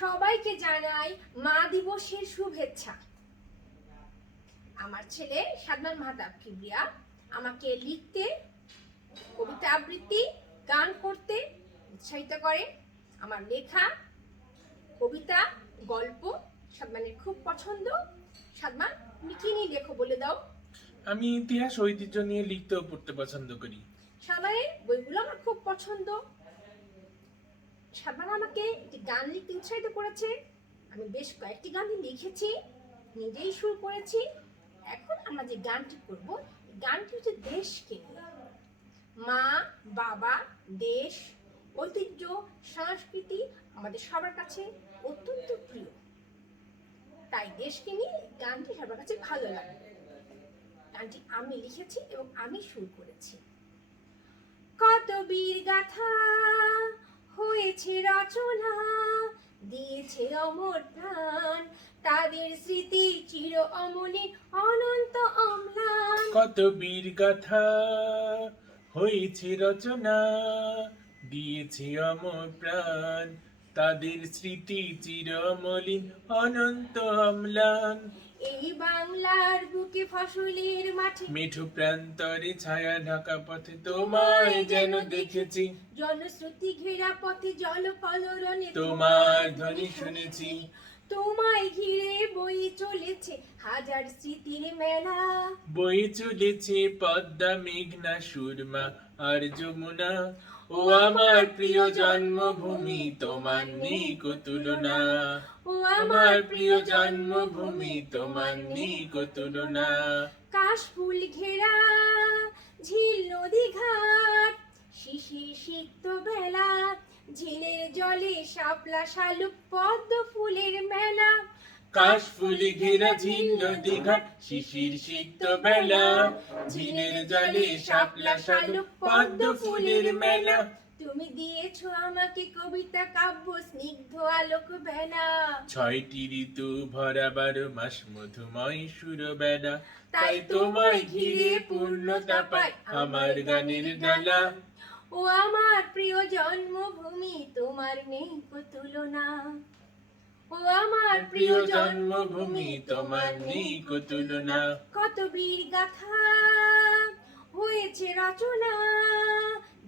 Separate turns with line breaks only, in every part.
সবাইকে জানাই মা দিবসের শুভেচ্ছা। আমার ছেলে সাদমান মাহতাব কিবরিয়া আমাকে লিখতে কবিতা আবৃত্তি গান করতে উৎসাহিত করে। আমার লেখা কবিতা গল্প সাদমানের খুব পছন্দ। সাদমান তুমি কি নিয়ে লেখো বলে দাও।
আমি ইতিহাস ঐতিহ্য নিয়ে লিখতে ও পড়তে পছন্দ করি।
সাদমানের বইগুলো আমার খুব পছন্দ। সাদমান আমাকে একটি গান লিখতে উৎসাহিত করেছে। আমি বেশ কয়েকটি গানই লিখেছি, নিজেই সুর করেছি। এখন আমরা যে গানটি করব গানটি হচ্ছে দেশকে নিয়ে। মা, বাবা, দেশ, ঐতিহ্য, সংস্কৃতি আমাদের সবার কাছে অত্যন্ত প্রিয়। তাই দেশকে নিয়ে গানটি সবার কাছে ভালো লাগে। গানটি আমি লিখেছি এবং আমি সুর করেছি। কত বীর গাথা হয়েছে রচনা, দিয়েছে অমর প্রাণ তাদের স্মৃতি চির অমলিন অনন্ত অম্লান।
কত বীর গাথা হয়েছে রচনা, দিয়েছে অমর প্রাণ। তাদের স্মৃতি চির চিরমলিন অনন্ত অম্লান।
এই বাংলার বুকে ফসলের মাঠে
মিঠু প্রান্তরে ছায়া ঢাকা পথে তোমায় যেন দেখেছি।
জনশ্রুতি ঘেরা পথে জল কলরণে
তোমার ধ্বনি শুনেছি।
তোমায় ঘিরে বই চলেছে হাজার স্মৃতির মেলা।
বই চলেছে পদ্মা মেঘনা সুরমা আর যমুনা। ও আমার প্রিয় জন্মভূমি তোমার নেই কো তুলনা
ও
আমার প্রিয় জন্মভূমি তোমার নেই কো তুলনা
কাশফুল ঘেরা ঝিল নদী ঘাট শিশির সিক্ত বেলা ঝিলের জলে শাপলা শালুক পদ্ম ফুলের মেলা।
কাশ ফুলে ঘেরা ঝিল নদী ঘাট শিশির সিক্ত বেলা ঝিলের জলে শাপলা শালুক পদ্ম ফুলের মেলা।
তুমি দিয়েছ আমাকে কবিতা কাব্য স্নিগ্ধ আলোক বেলা।
ছয়টি ঋতু ভরা বারো মাস মধুময় সুরবেলা তাই তোমায় ঘিরে পূর্ণতা পায় আমার গানের ডালা
ও আমার প্রিয় জন্মভূমি তোমার নেই তুলনা। ও আমার
প্রিয় জন্মভূমি তোমার নেই তুলনা।
কত বীর গাথা? হয়েছে রচনা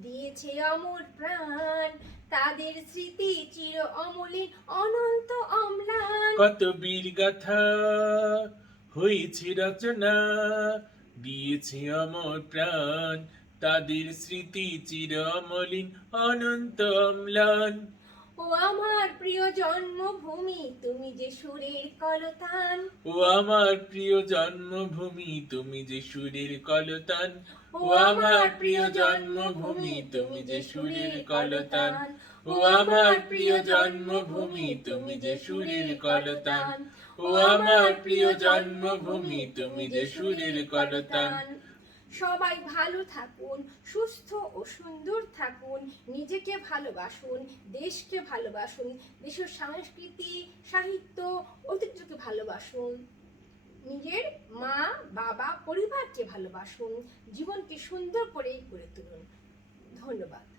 দিয়েছে অমর প্রাণ। তাদের স্মৃতি চির অমলিন অনন্ত অম্লান।
কত বীর গাথা? হয়েছে রচনা দিয়েছে অমর প্রাণ। তাদের স্মৃতি চির অমলিন অনন্ত অম্লান।
ও আমার প্রিয় জন্মভূমি তুমি যে সুরের কলতান।
ও আমার প্রিয় জন্মভূমি তুমি যে সুরের কলতান। ও আমার প্রিয় জন্মভূমি তুমি যে সুরের কলতান। ও আমার প্রিয় জন্মভূমি তুমি যে সুরের কলতান। ও আমার প্রিয় জন্মভূমি তুমি যে সুরের কলতান।
সবাই ভালো থাকুন, সুস্থ ও সুন্দর থাকুন, নিজেকে ভালোবাসুন, দেশকে ভালোবাসুন দেশের সংস্কৃতি, সাহিত্য, ঐতিহ্যকে ভালোবাসুন। নিজের মা, বাবা, পরিবারকে ভালোবাসুন, জীবনকে সুন্দর করেই গড়ে তুলুন। ধন্যবাদ।